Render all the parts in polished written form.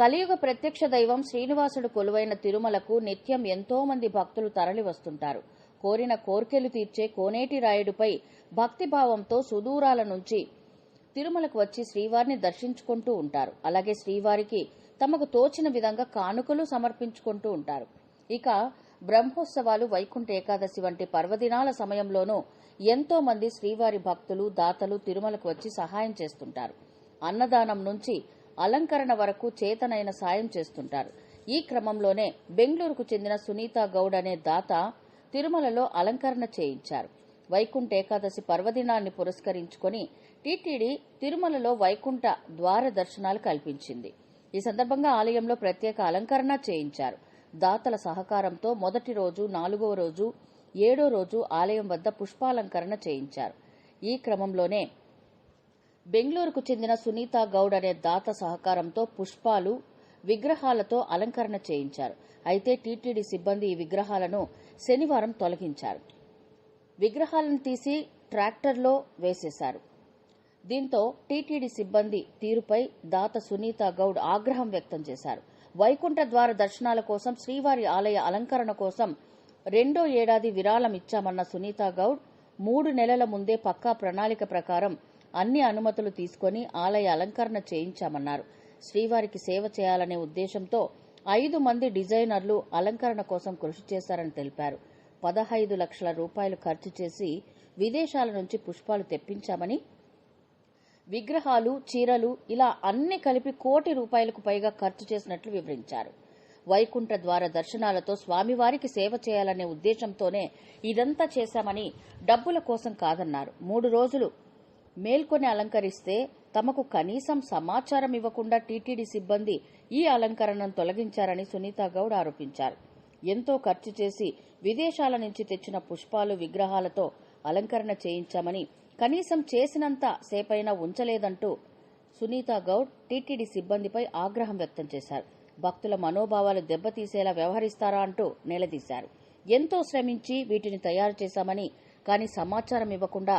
కలియుగ ప్రత్యక్ష దైవం శ్రీనివాసుడు కొలువైన తిరుమలకు నిత్యం ఎంతో మంది భక్తులు తరలి వస్తుంటారు. కోరిన కోర్కెలు తీర్చే కోనేటి రాయుడిపై భక్తిభావంతో సుదూరాల నుంచి తిరుమలకు వచ్చి శ్రీవారిని దర్శించుకుంటూ ఉంటారు. అలాగే శ్రీవారికి తమకు తోచిన విధంగా కానుకలు సమర్పించుకుంటూ ఉంటారు. ఇక బ్రహ్మోత్సవాలు, వైకుంఠ ఏకాదశి వంటి పర్వదినాల సమయంలోనూ ఎంతో మంది శ్రీవారి భక్తులు, దాతలు తిరుమలకు వచ్చి సహాయం చేస్తుంటారు. అన్నదానం నుంచి అలంకరణ వరకు చేతనైన సాయం చేస్తుంటారు. ఈ క్రమంలోనే బెంగళూరుకు చెందిన సునీత గౌడ్ అనే దాత తిరుమలలో అలంకరణ చేయించారు. వైకుంఠ ఏకాదశి పర్వదినాన్ని పురస్కరించుకొని టీటీడీ తిరుమలలో వైకుంఠ ద్వార దర్శనాలు కల్పించింది. ఈ సందర్భంగా ఆలయంలో ప్రత్యేక అలంకరణ చేయించారు. దాతల సహకారంతో మొదటి రోజు, 4వ రోజు, 7వ రోజు ఆలయం వద్ద పుష్పాలంకరణ చేయించారు. ఈ క్రమంలోనే బెంగళూరుకు చెందిన సునీత గౌడ్ అనే దాత సహకారంతో పుష్పాలు, విగ్రహాలతో అలంకరణ చేయించారు. అయితే టీటీడీ సిబ్బంది ఈ విగ్రహాలను శనివారం తొలగించారు. విగ్రహాలను తీసి ట్రాక్టర్లో వేసేశారు. దీంతో టీటీడీ సిబ్బంది తీరుపై దాత సునీత గౌడ్ ఆగ్రహం వ్యక్తం చేశారు. వైకుంఠ ద్వార దర్శనాల కోసం, శ్రీవారి ఆలయ అలంకరణ కోసం 2వ ఏడాది విరాళం ఇచ్చామన్న సునీత గౌడ్ 3 నెలల ముందే పక్కా ప్రణాళిక ప్రకారం అన్ని అనుమతులు తీసుకుని ఆలయ అలంకరణ చేయించామన్నారు. శ్రీవారికి సేవ చేయాలనే ఉద్దేశంతో 5 మంది డిజైనర్లు అలంకరణ కోసం కృషి చేశారని తెలిపారు. 15 లక్షల రూపాయలు ఖర్చు చేసి విదేశాల నుంచి పుష్పాలు తెప్పించామని, విగ్రహాలు, చీరలు ఇలా అన్ని కలిపి ₹1 కోటి పైగా ఖర్చు చేసినట్లు వివరించారు. వైకుంఠ ద్వార దర్శనాలతో స్వామివారికి సేవ చేయాలనే ఉద్దేశంతోనే ఇదంతా చేశామని, డబ్బుల కోసం కాదన్నారు. 3 రోజులు మేల్కొని అలంకరిస్తే తమకు కనీసం సమాచారం ఇవ్వకుండా టీటీడీ సిబ్బంది ఈ అలంకరణను తొలగించారని సునీత గౌడ్ ఆరోపించారు. ఎంతో ఖర్చు చేసి విదేశాల నుంచి తెచ్చిన పుష్పాలు, విగ్రహాలతో అలంకరణ చేయించామని, కనీసం చేసినంత సేపైనా ఉంచలేదంటూ సునీత గౌడ్ టీటీడీ సిబ్బందిపై ఆగ్రహం వ్యక్తం చేశారు. భక్తుల మనోభావాలు దెబ్బతీసేలా వ్యవహరిస్తారా అంటూ నిలదీశారు. ఎంతో శ్రమించి వీటిని తయారు చేశామని, కానీ సమాచారం ఇవ్వకుండా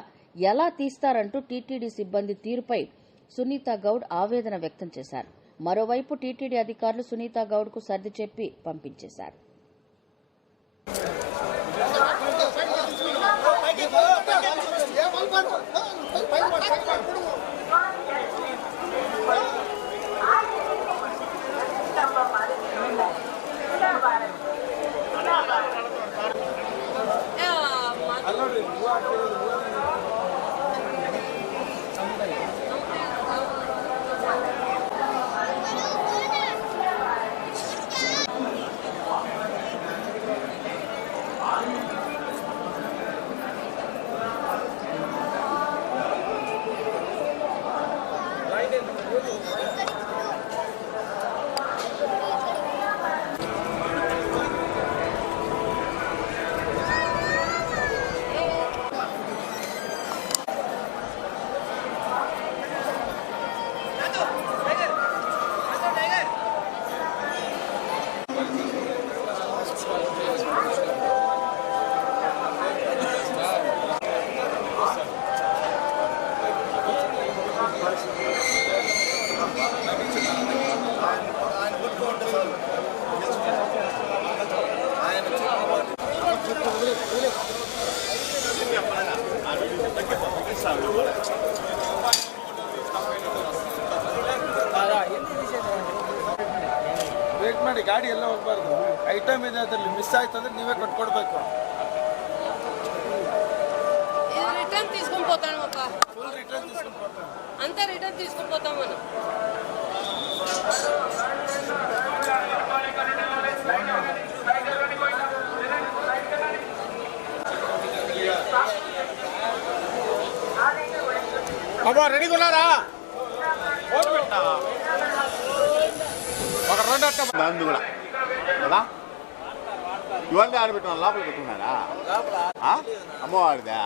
ఎలా తీస్తారంటూ టీటీడీ సిబ్బంది తీరుపై సునీత గౌడ్ ఆవేదన వ్యక్తం చేశారు. మరోవైపు టీటీడీ అధికారులు సునీత గౌడ్కు సర్ది చెప్పి పంపించేశారు. ವೇಟ್ ಮಾಡಿ, ಗಾಡಿ ಎಲ್ಲ ಹೋಗ್ಬಾರ್ದು. ಐಟಮ್ ಇದೆ ಅದರಲ್ಲಿ ಮಿಸ್ ಆಯ್ತು ಅಂದ್ರೆ ನೀವೇ ಕಟ್ಕೊಡ್ಬೇಕು. రిటర్న్ తీసుకొని పోతాను అక్క. ఫుల్ రిటర్న్ తీసుకొని పోతాను. అంతా రిటర్న్ తీసుకొని పోతాం మనం. అబ్బా రెడీగా ఉన్నారా? ఒక 2 అట్ట అందు కూడా కదా ఇవన్నీ ఆడబెట్టిన లోపల పెట్టుకున్నారా? అమ్మవారిదా?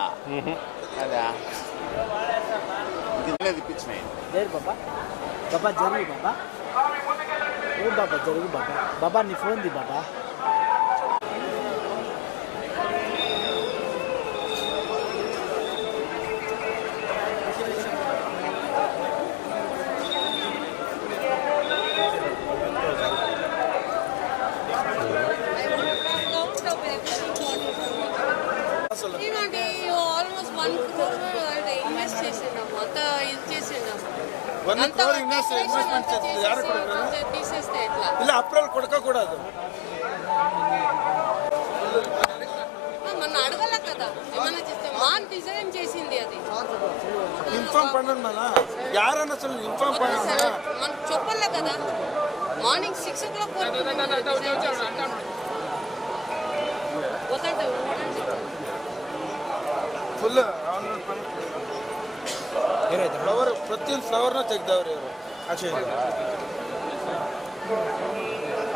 అదా ఇది ఇప్పించినాయి. బాబా బాబా జరుగు బాబా, ఓ బాబా జరుగు బాబా. బాబా నీ ఫోన్ ది బాబా. ಒಂದು ಕೋಟಿ ಇನ್ವೆಸ್ಟ್ಮೆಂಟ್ ಯಾರು ಕೊಡಬೇಕು? తీసేస్తే ఎట్లా? ಇಲ್ಲ ಅಪ್ರೂವಲ್ ಕೊಡಕೂಡದು. మొన్న అడగల కదా ఏమన్నా చేస్తే మాన్ డిజైన్ చేసింది అది ఇన్ఫార్మ్ పన్నమా యారన్న అసలు ఇన్ఫార్మ్ పన్నమా మనకు చెప్పలే కదా మార్నింగ్ 6 o'clock వరకు ಫುಲ್ ಫ್ಲವರ್ ಪ್ರತಿಯೊಂದು ಫ್ಲವರ್ನ ತೆಗ್ದವ್ರು ಇವರು ಆಚೆ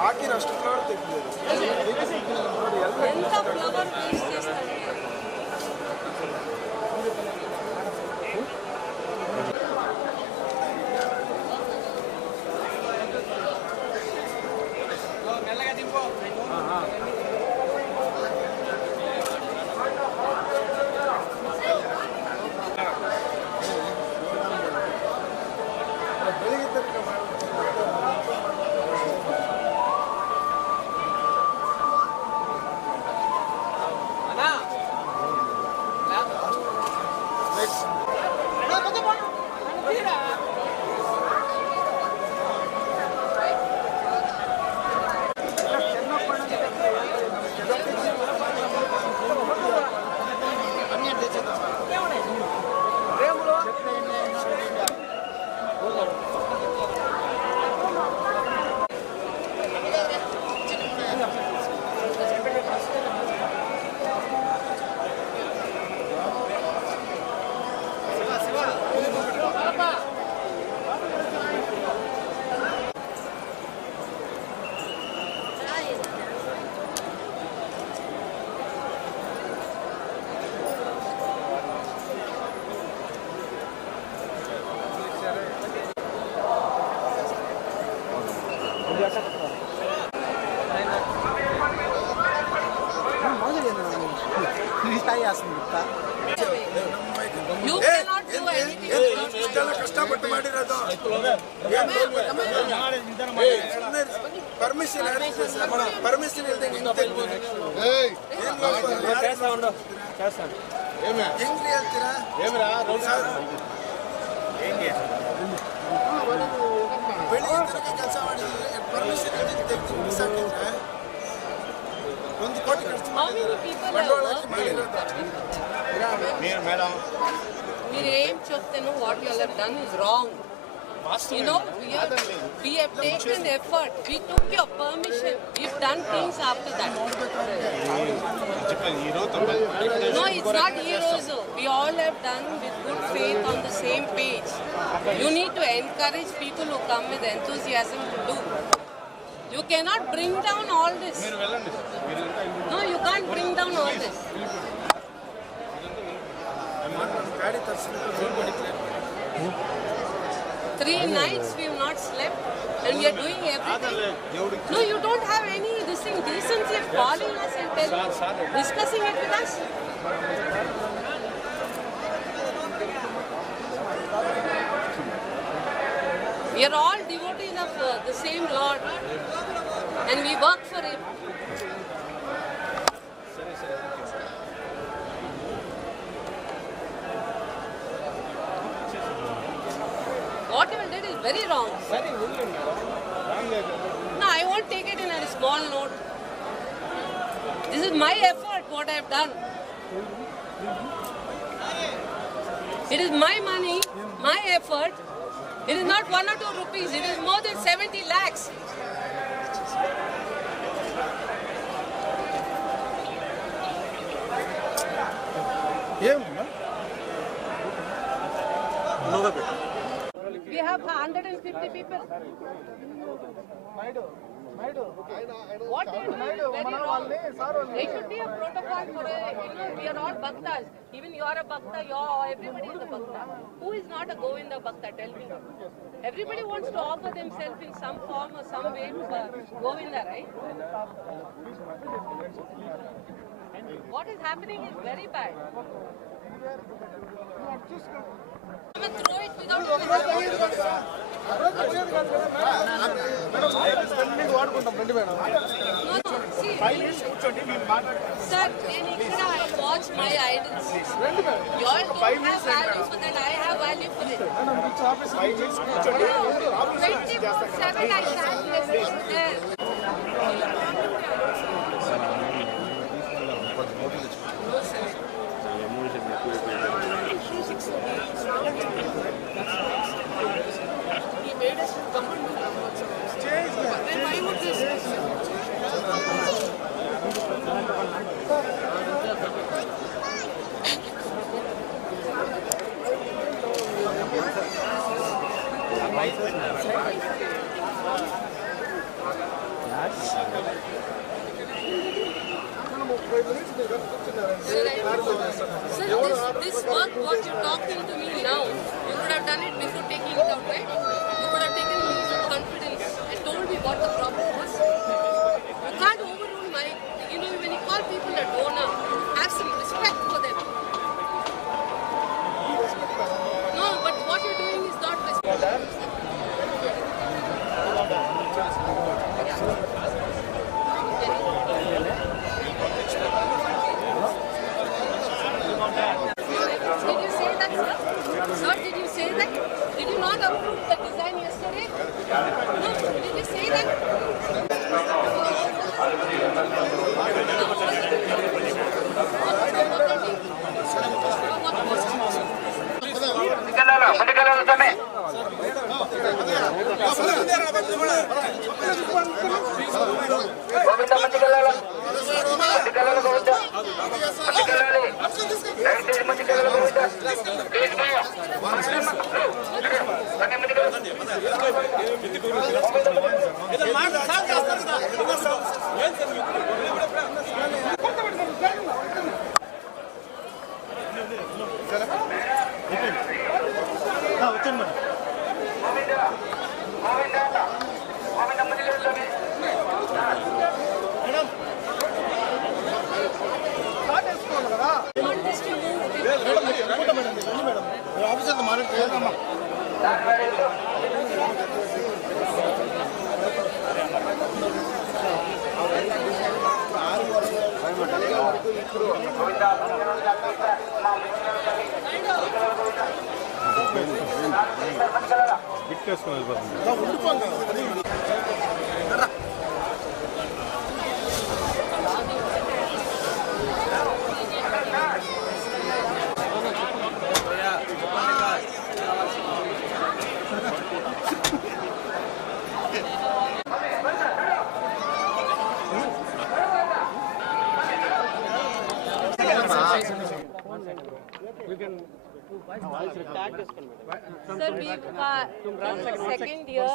ಹಾಕಿರೋ ಅಷ್ಟು ಫ್ಲವರ್ ತೆಗ್ದಿದ್ದಾರೆ. ఎంత ఫ్లవర్ వేస్ట్ చేస్తారు You cannot do anything. ಇಷ್ಟೆಲ್ಲ ಕಷ್ಟಪಟ್ಟು ಮಾಡಿರೋದು ಪರ್ಮಿಷನ್ ಪರ್ಮಿಷನ್ ಇಲ್ಲದೆ ಹೆಂಗ್ರಿ ಹೇಳ್ತೀರಾ? ಬೆಳಿಗ್ಗೆ ತನಕ ಕೆಲಸ ಮಾಡಿದ್ರೆ ಪರ್ಮಿಷನ್ ಇಲ್ಲದೆ ತೆಗೆದು ಬಿಸಾಕಿದ್ರೆ 1 ಕೋಟಿ ಖರ್ಚು How many people ಬಂಡವಾಳ have ಹಾಕಿ ಮಾಡಿರೋದು. మేడం మీరు ఏం చెప్తాను what you all have done is wrong. You know, we have taken effort. We took your permission. We've done things after that. No, it's not heroes. We all have done with good faith on the same page. You need to encourage people who come with enthusiasm to do. You cannot bring down all this. No, you can't bring down all this. ಗಾಡಿ ತರಿಸ್ಬಿಟ್ಟು 3 nights we have not slept and we are doing everything. No, you don't have any this thing decency of calling us and discussing it with us. We are all devotees of the same Lord and we work for Him. What you did is very wrong. No, I won't take it in a small note. This is my effort, what I have done. It is my money, my effort. It is not 1 or 2 rupees. It is more than 70 lakhs. ఏమమ్మా We have 150 people. What they do is very wrong. There should be a protocol for we are all bhaktas. Even you are a bhakta, everybody is a bhakta. Who is not a Govinda bhakta? Tell me. Everybody wants to offer themselves in some form or some way to Govinda, right? What is happening is very bad. Throw it without No, see, Sir, I watch my idols. You all don't have value for that. I have value for it. 24/7 I stand there. He made us come and do that. Then why would this? Sir, this work, what you're talking to me now, you could have done it before taking it out, right? You could have taken me with confidence and told me what the problem was. You can't overrule my, when you call people a donor, have some respect for them. No, but what you're doing is not respect. Did you say that, sir? Sir, did you say that? Did you not approve the design yesterday? No, did you say that? Sir, we've second year.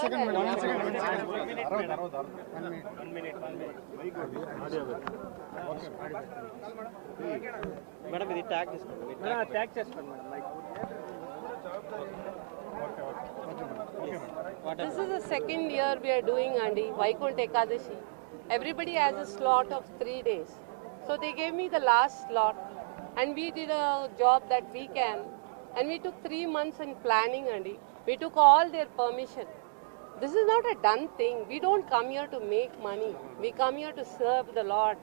Madam, ఇది tag చేసుకోండి. Tag చేసుకోండి madam. This is the second year we are doing Andi Vaikunth Ekadashi. Everybody has a slot of 3 days. So they gave me the last slot and we did a job that we can. And we took 3 months in planning, Andi. We took all their permission. This is not a done thing. We don't come here to make money. We come here to serve the Lord.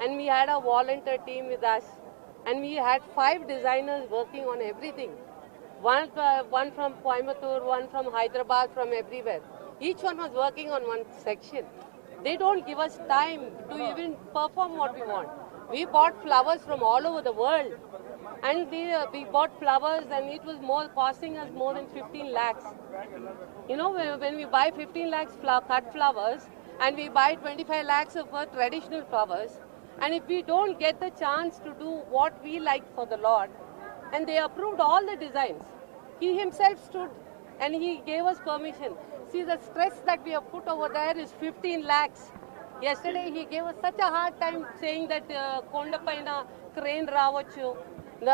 And we had a volunteer team with us. And we had 5 designers working on everything. One from Coimbatore, one from Hyderabad, from everywhere. Each one was working on one section. They don't give us time to even perform what we want. We bought flowers from all over the world. And we bought flowers and it was costing us more than 15 lakhs. You know, when we buy 15 lakhs cut flowers and we buy 25 lakhs of traditional flowers, and if we don't get the chance to do what we like for the Lord, and they approved all the designs, he himself stood and he gave us permission. See, the stress that we have put over there is 15 lakhs. Yesterday he gave us such a hard time saying that Kondapaina crane ravachu. In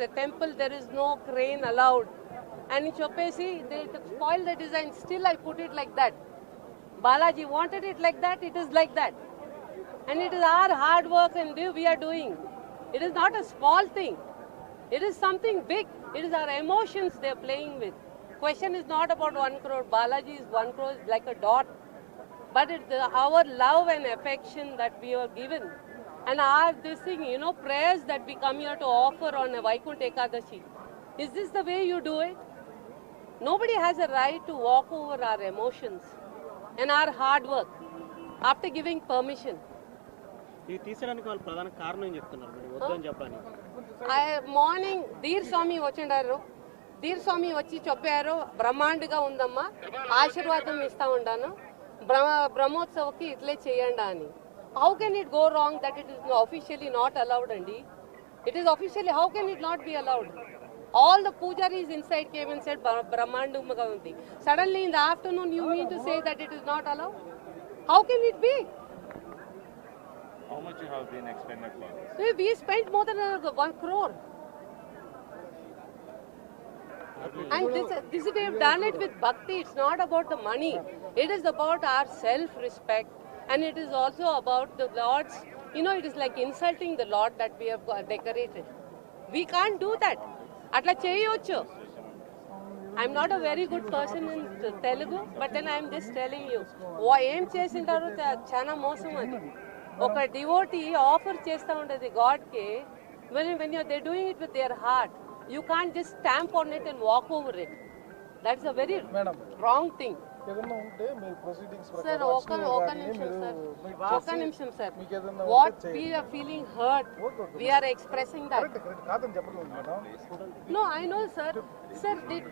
the temple there is no crane allowed. And in Chopesi, they spoiled the design. Still I put it like that. Balaji wanted it like that, it is like that. And it is our hard work and we are doing. It is not a small thing. It is something big. It is our emotions they are playing with. Question is not about 1 crore. Balaji is 1 crore like a dot. but our love and affection that we are given, and our this thing, prayers that we come here to offer on a Vaikuntha Ekadashi. Is this the way you do it? Nobody has a right to walk over our emotions and our hard work after giving permission. ఇది తీసేయడానికి వాళ్ళు ప్రధాన కారణం ఏం చెప్తున్నారు మరి వద్దని చెప్పడానికి మార్నింగ్ ధీర్ స్వామి వచ్చిండారు. ధీర్ స్వామి వచ్చి చెప్పారు బ్రహ్మాండగా ఉందమ్మా, ఆశీర్వాదం ఇస్తా ఉండాను, బ్రహ్మోత్సవకి ఇట్లే చేయండి అని. How can it go wrong that it is officially not allowed అండి? It is officially, how can it not be allowed? All the pujaris inside came and said Brahmandumaga undi. Suddenly in the afternoon you mean to say that it is not allowed? How can it be? How much you have been expended for this? We spent more than 1 crore. And this we have done it with bhakti. It's not about the money. It is about our self-respect, and it is also about the Lord's. It is like insulting the Lord that we have decorated. We can't do that. Atla cheyochu. I'm not a very good person in Telugu, but then I'm just telling you. Em chesintaru chana mosam adi. Oka devotee offer chesta undadi God ke, when they're doing it with their heart, you can't just stamp on it and walk over it. That's a very wrong thing. Sir, oka nimsham sir. What we are feeling hurt, we are expressing that. No, I know sir. Sir, did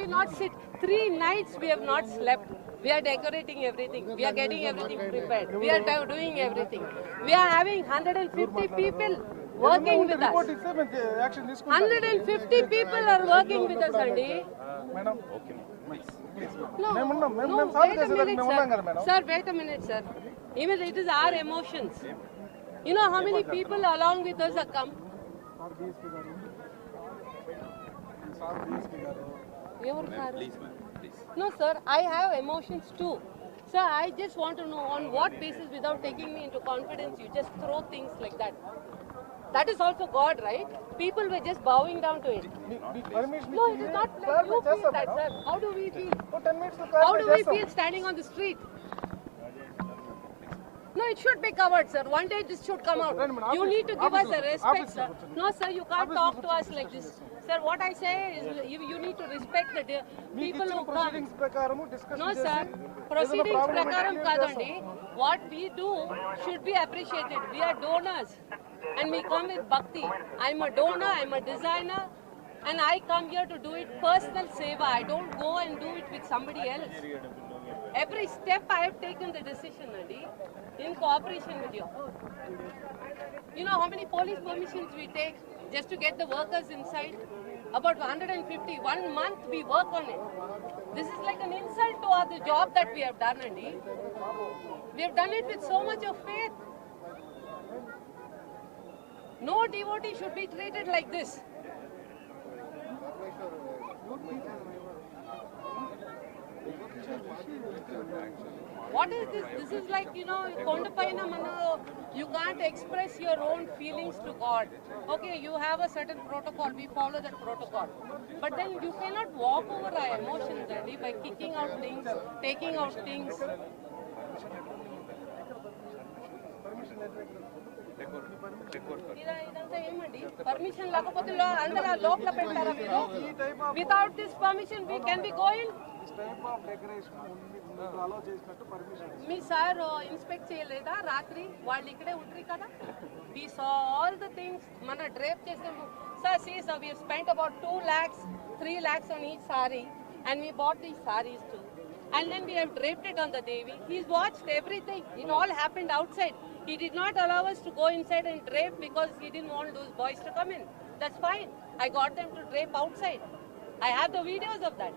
we not sit 3 nights? We have not slept. We are decorating everything. We are getting everything prepared. We are doing everything. We are having 150 people working with us. 150 people are working with us, Andy. No, wait a minute, sir. Sir, wait a minute, sir. Even it is our emotions. You know how many people along with us have come? No, sir, I have emotions too. Sir, I just want to know on what basis, without taking me into confidence, you just throw things like that. That is also God, right? People were just bowing down to it. No, it is not like you feel that, sir. How do we feel? How do we feel standing on the street? No, it should be covered, sir. One day this should come out. You need to give us a respect, sir. No, sir, you can't talk to us like this. Sir, what I say is you need to respect the people who come. No, sir. Proceedings prakaram kadandi. What we do should be appreciated. We are donors and we come with bhakti. I'm a donor, I'm a designer, and I come here to do it personal seva. I don't go and do it with somebody else. Every step I have taken the decision, Nadi, in cooperation with you. You know how many police permissions we take just to get the workers inside? About 150. 1 month we work on it. This is like an insult to the job that we have done, Andy. We have done it with so much of faith. No devotee should be treated like this. What is this? This is like, Kondapaina Mana, you can't express your own feelings to God. Okay, you have a certain protocol, we follow that protocol. But then you cannot walk over our emotions, Andy, by kicking out things, taking out things. ఇదంతా ఏమండి permission లేకపోతే అందరూ లోపల పెట్టారా మీరు? Without this permission we can be going. మీ sir inspect చేయలేదా రాత్రి? వాళ్ళు ఇక్కడే ఉంటారు కదా. We saw all the things. మన డ్రేప్ చేసాము sir. See sir, we spent about 2 lakhs 3 lakhs on each saree, and we bought these sarees too, and then we have draped it on the Devi. He's watched everything. It all happened outside. He did not allow us to go inside and drape because he didn't want those boys to come in. That's fine. I got them to drape outside. I have the videos of that.